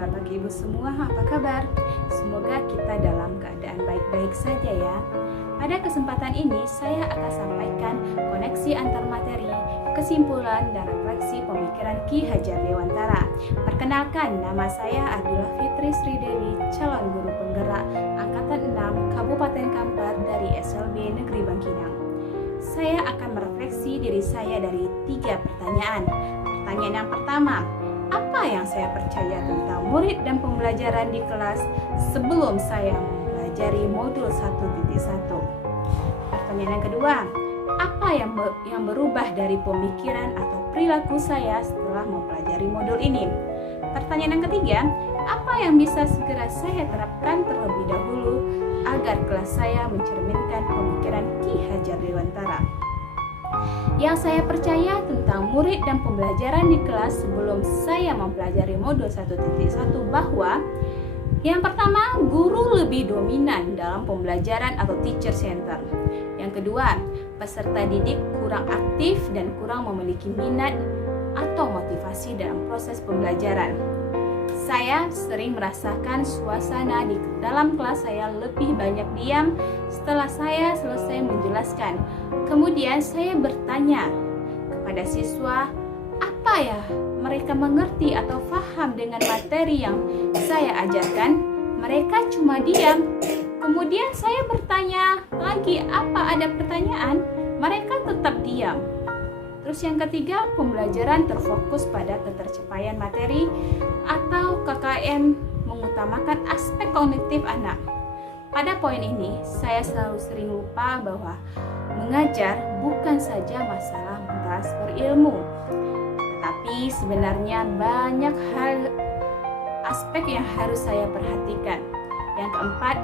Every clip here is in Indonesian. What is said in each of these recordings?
Bapak Ibu semua, apa kabar? Semoga kita dalam keadaan baik-baik saja ya. Pada kesempatan ini saya akan sampaikan koneksi antar materi, kesimpulan dan refleksi pemikiran Ki Hajar Dewantara. Perkenalkan, nama saya Abdullah Fitri Sridewi, calon guru penggerak Angkatan 6 Kabupaten Kampar dari SLB Negeri Bangkinang. Saya akan merefleksi diri saya dari 3 pertanyaan. Pertanyaan yang pertama, apa yang saya percaya tentang murid dan pembelajaran di kelas sebelum saya mempelajari modul 1.1? Pertanyaan yang kedua, apa yang berubah dari pemikiran atau perilaku saya setelah mempelajari modul ini? Pertanyaan yang ketiga, apa yang bisa segera saya terapkan terlebih dahulu agar kelas saya mencerminkan pemikiran Ki Hajar Dewantara? Yang saya percaya tentang murid dan pembelajaran di kelas sebelum saya mempelajari modul 1.1 bahwa yang pertama, guru lebih dominan dalam pembelajaran atau teacher center. Yang kedua, peserta didik kurang aktif dan kurang memiliki minat atau motivasi dalam proses pembelajaran. Saya sering merasakan suasana di dalam kelas saya lebih banyak diam setelah saya selesai menjelaskan. Kemudian saya bertanya kepada siswa, apa ya mereka mengerti atau paham dengan materi yang saya ajarkan? Mereka cuma diam. Kemudian saya bertanya lagi, apa ada pertanyaan? Mereka tetap diam. Terus yang ketiga, pembelajaran terfokus pada ketercapaian materi atau KKM mengutamakan aspek kognitif anak. Pada poin ini, saya selalu sering lupa bahwa mengajar bukan saja masalah transfer ilmu, tetapi sebenarnya banyak hal aspek yang harus saya perhatikan. Yang keempat,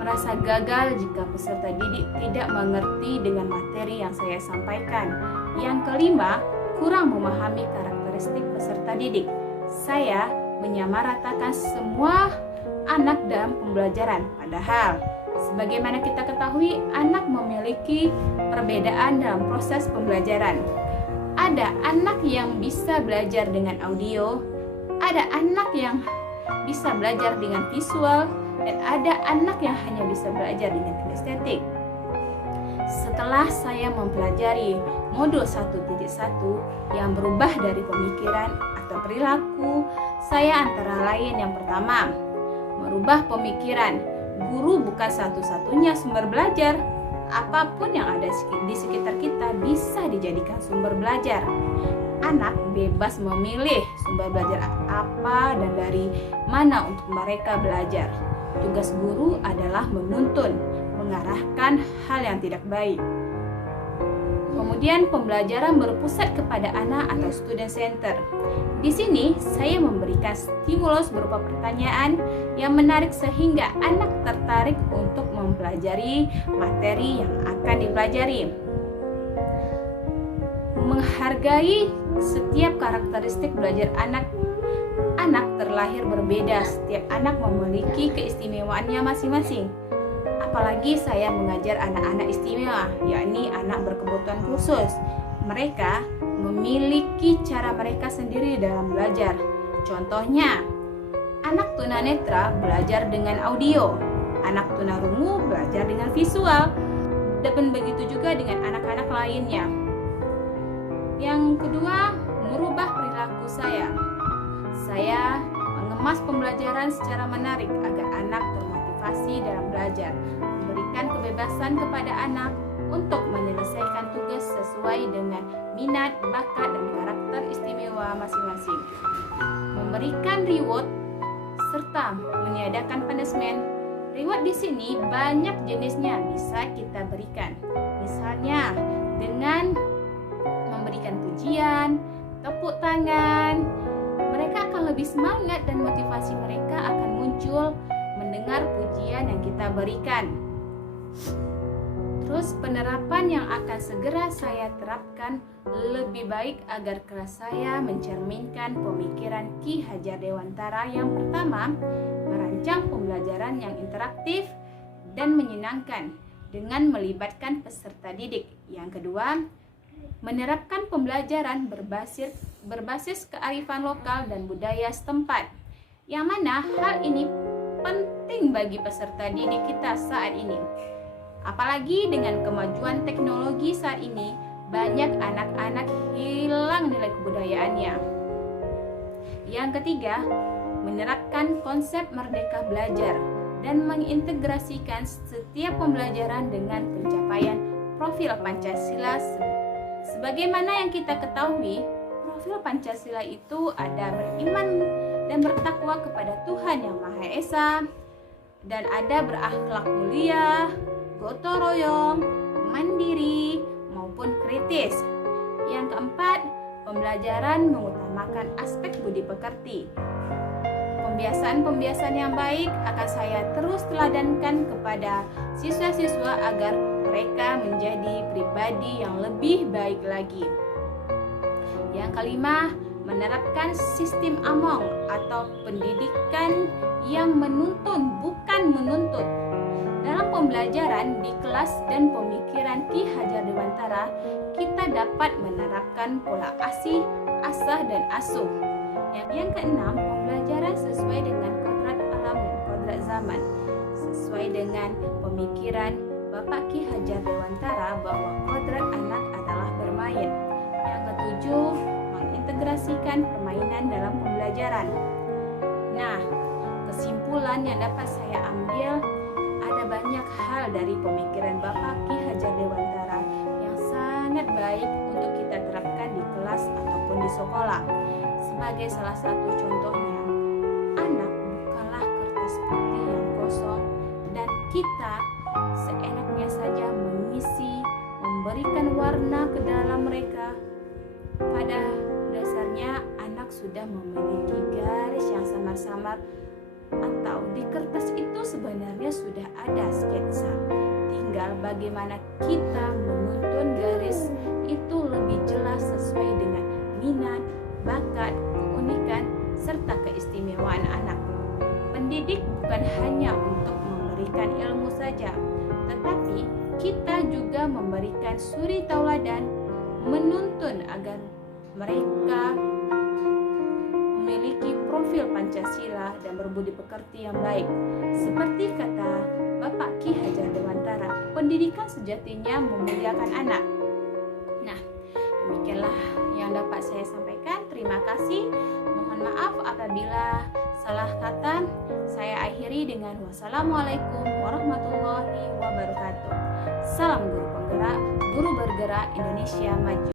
merasa gagal jika peserta didik tidak mengerti dengan materi yang saya sampaikan. Yang kelima, kurang memahami karakteristik peserta didik. Saya menyamaratakan semua anak dalam pembelajaran, padahal sebagaimana kita ketahui, anak memiliki perbedaan dalam proses pembelajaran. Ada anak yang bisa belajar dengan audio, ada anak yang bisa belajar dengan visual, dan ada anak yang hanya bisa belajar dengan kinestetik. Setelah saya mempelajari modul 1.1 yang berubah dari pemikiran atau perilaku, saya antara lain yang pertama, merubah pemikiran. Guru bukan satu-satunya sumber belajar. Apapun yang ada di sekitar kita bisa dijadikan sumber belajar. Anak bebas memilih sumber belajar apa dan dari mana untuk mereka belajar. Tugas guru adalah menuntun, mengarahkan hal yang tidak baik. Kemudian pembelajaran berpusat kepada anak atau student center. Di sini saya memberikan stimulus berupa pertanyaan yang menarik sehingga anak tertarik untuk mempelajari materi yang akan dipelajari. Menghargai setiap karakteristik belajar anak. Anak terlahir berbeda, setiap anak memiliki keistimewaannya masing-masing. Apalagi saya mengajar anak-anak istimewa, yakni anak berkebutuhan khusus. Mereka memiliki cara mereka sendiri dalam belajar. Contohnya, anak tunanetra belajar dengan audio, anak tunarungu belajar dengan visual, dan begitu juga dengan anak-anak lainnya. Yang kedua, merubah perilaku saya. Saya mengemas pembelajaran secara menarik agar anak termotivasi dalam belajar, memberikan kebebasan kepada anak untuk menyelesaikan tugas sesuai dengan minat, bakat, dan karakter istimewa masing-masing. Memberikan reward serta meniadakan punishment. Reward di sini banyak jenisnya bisa kita berikan. Misalnya dengan memberikan pujian, tepuk tangan. Mereka akan lebih semangat dan motivasi mereka akan muncul mendengar pujian yang kita berikan. Terus penerapan yang akan segera saya terapkan lebih baik agar kelas saya mencerminkan pemikiran Ki Hajar Dewantara. Yang pertama, merancang pembelajaran yang interaktif dan menyenangkan dengan melibatkan peserta didik. Yang kedua, menerapkan pembelajaran berbasis kearifan lokal dan budaya setempat. yang mana hal ini penting bagi peserta didik kita saat ini. Apalagi dengan kemajuan teknologi saat ini, banyak anak-anak hilang nilai kebudayaannya. Yang ketiga, menerapkan konsep merdeka belajar dan mengintegrasikan setiap pembelajaran dengan pencapaian profil Pancasila. Sebagaimana yang kita ketahui, profil Pancasila itu ada beriman dan bertakwa kepada Tuhan Yang Maha Esa, dan ada berakhlak mulia, gotong royong, mandiri, maupun kritis. Yang keempat, pembelajaran mengutamakan aspek budi pekerti. Pembiasaan-pembiasaan yang baik akan saya terus teladankan kepada siswa-siswa agar mereka menjadi pribadi yang lebih baik lagi. Yang kelima, menerapkan sistem AMONG atau pendidikan yang menuntun bukan menuntut. Dalam pembelajaran di kelas dan pemikiran Ki Hajar Dewantara, kita dapat menerapkan pola asih, asah, dan asuh. Yang keenam, pembelajaran sesuai dengan kodrat alam, kodrat zaman, sesuai dengan pemikiran Bapak Ki Hajar Dewantara bahwa kodrat anak adalah bermain. Yang ketujuh, mengintegrasikan permainan dalam pembelajaran. Nah, kesimpulan yang dapat saya ambil, ada banyak hal dari pemikiran Bapak Ki Hajar Dewantara yang sangat baik untuk kita terapkan di kelas ataupun di sekolah. Sebagai salah satu contohnya, anak bukanlah kertas putih yang kosong dan kita seenaknya saja mengisi, memberikan warna ke dalam mereka. Pada dasarnya anak sudah memiliki garis yang samar-samar, atau di kertas itu sebenarnya sudah ada sketsa. Tinggal bagaimana kita menuntun garis itu lebih jelas sesuai dengan minat, bakat, keunikan, serta keistimewaan anak. Pendidik bukan hanya untuk memberikan ilmu saja, tetapi kita juga memberikan suri tauladan, menuntun agar mereka memiliki profil Pancasila dan berbudi pekerti yang baik. Seperti kata Bapak Ki Hajar Dewantara, pendidikan sejatinya memuliakan anak. Nah, demikianlah yang dapat saya sampaikan. Terima kasih. Mohon maaf apabila salah kata. Saya akhiri dengan wassalamualaikum warahmatullahi wabarakatuh. Salam guru penggerak, guru bergerak Indonesia maju.